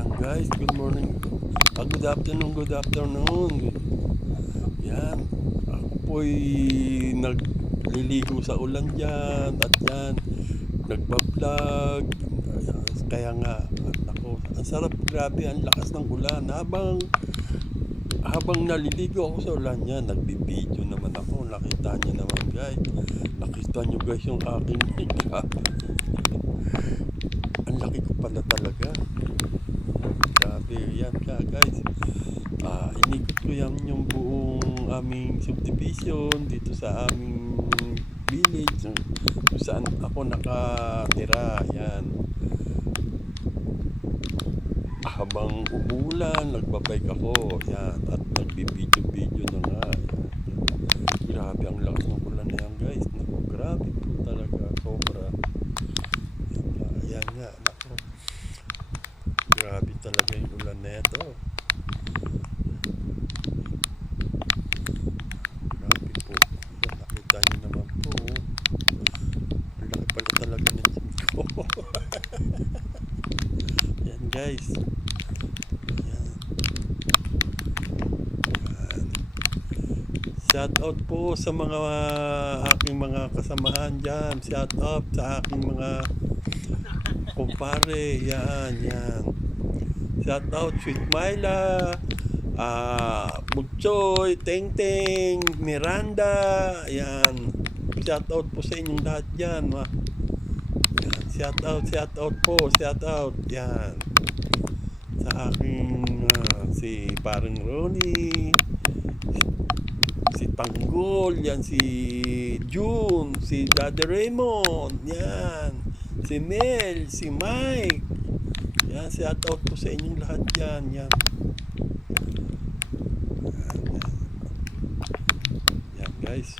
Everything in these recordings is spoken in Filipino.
Yan guys, good morning. Good afternoon, good afternoon. Yan. Ako po'y nagliligo sa ulan dyan. At yan, nagbablog. Kaya nga, ako, ang sarap, grabe, ang lakas ng ulan. Habang naliligo ako sa ulan yan, nagbibideo naman ako. Nakita nyo naman guys. Nakita nyo guys yung aking grabe. Ang laki ko pala talaga. Grabe, yan ka guys. Inikot ko yan yung buong aming subdivision dito sa aming village kung saan ako nakatira. Yan. Habang umulan, nagbabike ako. Yan. At nagbibideo-video na nga. Yan. Grabe ang lakas ng ulan na yan guys. Naku, grabe po talaga. Sobra. Yan nga. Naku. Grabe talaga yung ulan na ito. Grabe po. Yan, nakita nyo naman po. Ang laki pala talaga ng gym ko. Yan guys. Yan. Yan. Shout out po sa mga aking mga kasamahan dyan. Shout out sa aking mga kumpare. Yan, yan. Shout out Sweet Myla, Butchoy, Teng Teng, Miranda. Yan. Shout out po sa inyong lahat dyan. Yan. Shout out po. Shout out. Yan. Sa aking si Parang Ronnie, si Tanggol, yan, si June, si Daddy Raymond, yan, si Mel, si Mike. Yan, shout out po sa inyong lahat yan. Yan. Yan guys.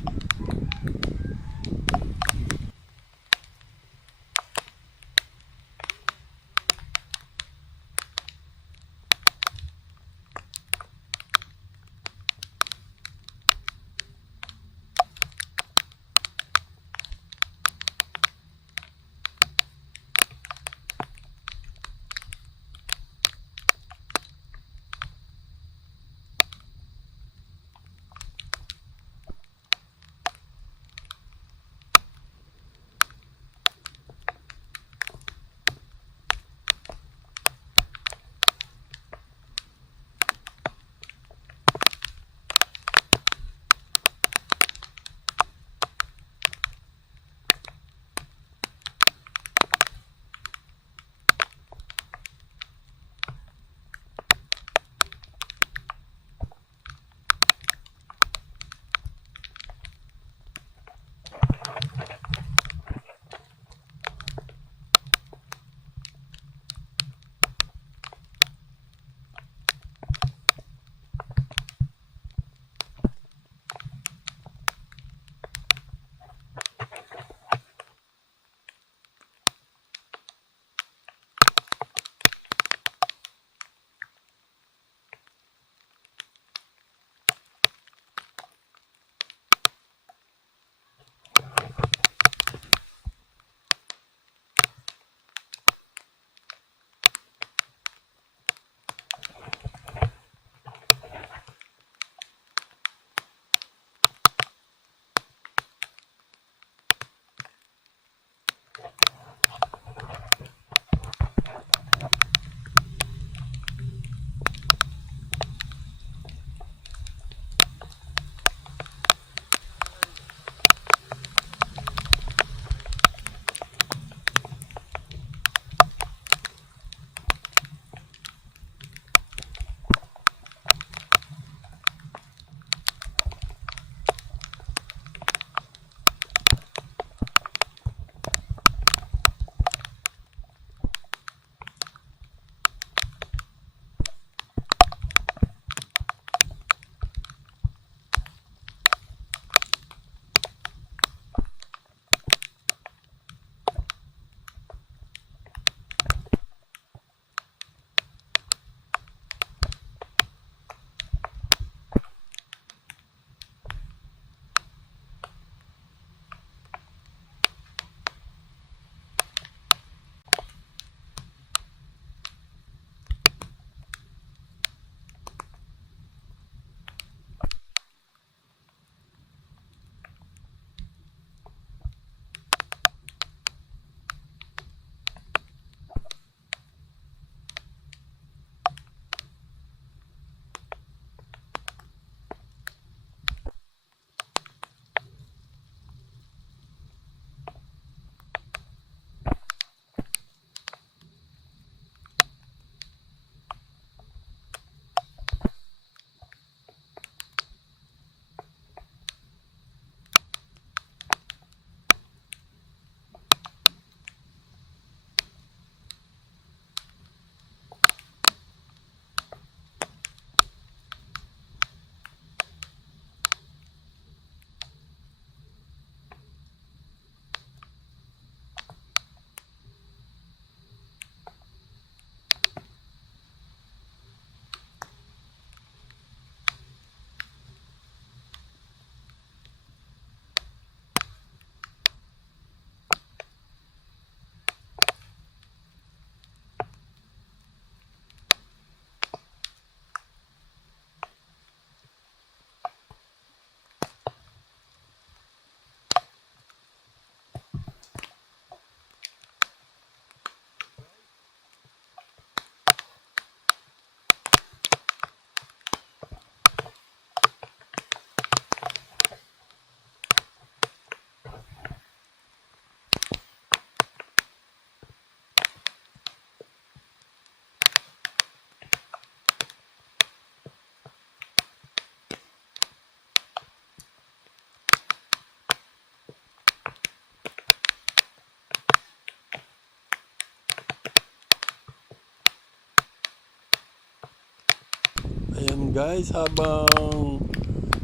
Ayan guys, habang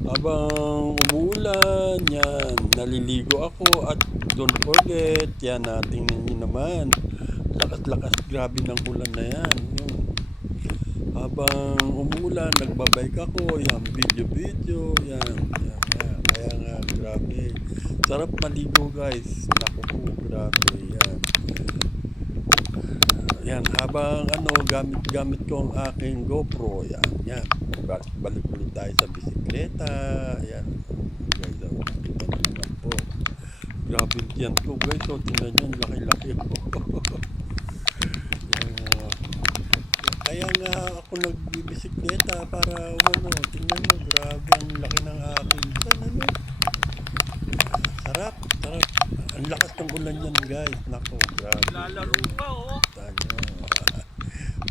umuulan, yan, naliligo ako at don't forget, yan, tingnan nyo naman, lakas-lakas grabe ng ulan na yan. Yung, habang umuulan, nagbabike ako, yan, video, yan. Kaya nga, grabe. Sarap maligo guys, naku po, grabe, yan. Yan, habang gamit ko ang aking GoPro, yan. Balik ulit tayo sa bisikleta, yan. Guys, kita na naman po. Grabe yan ko guys, tingnan nyo, laki-laki po. Kaya nga ako nagbibisikleta para tingnan mo, grabe ang laki ng aking ano. Sarap. Ang lakas ng ulan yan guys, nako, grabe. Lalaro pa, oh. Tanya,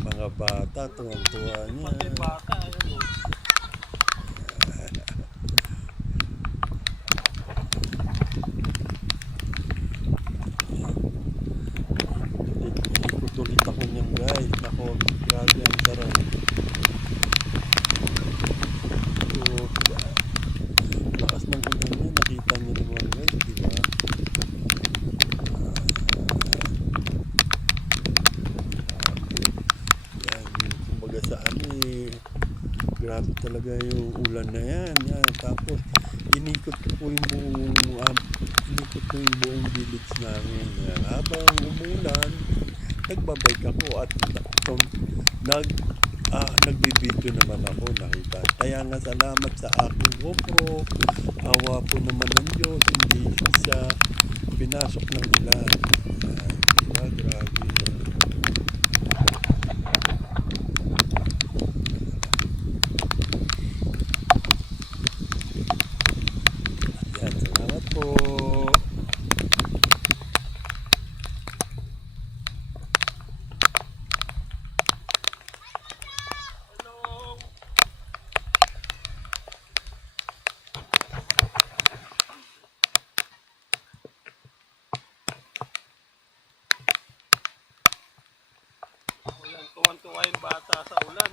mga bata, tuwang-tuwa niya. Pati bata, ayun, oh. Ikot-ulit ako niyan guys, nako, grabe ang sarap. Lakas ng ulan niya, nakita niyo naman guys, di ba? Kumbaga sa grabe talaga yung ulan na yan. Tapos inikot ko yung buong village namin. Yan. Habang umulan, nagbabike ako at nagbibideo naman ako, nakita. Kaya nga salamat sa aking GoPro. Awa po naman ng Diyos, hindi siya pinasok ng ulan. Diba? Grabe. Yan, salamat po. Tuwan-tuwa yung bata sa ulan.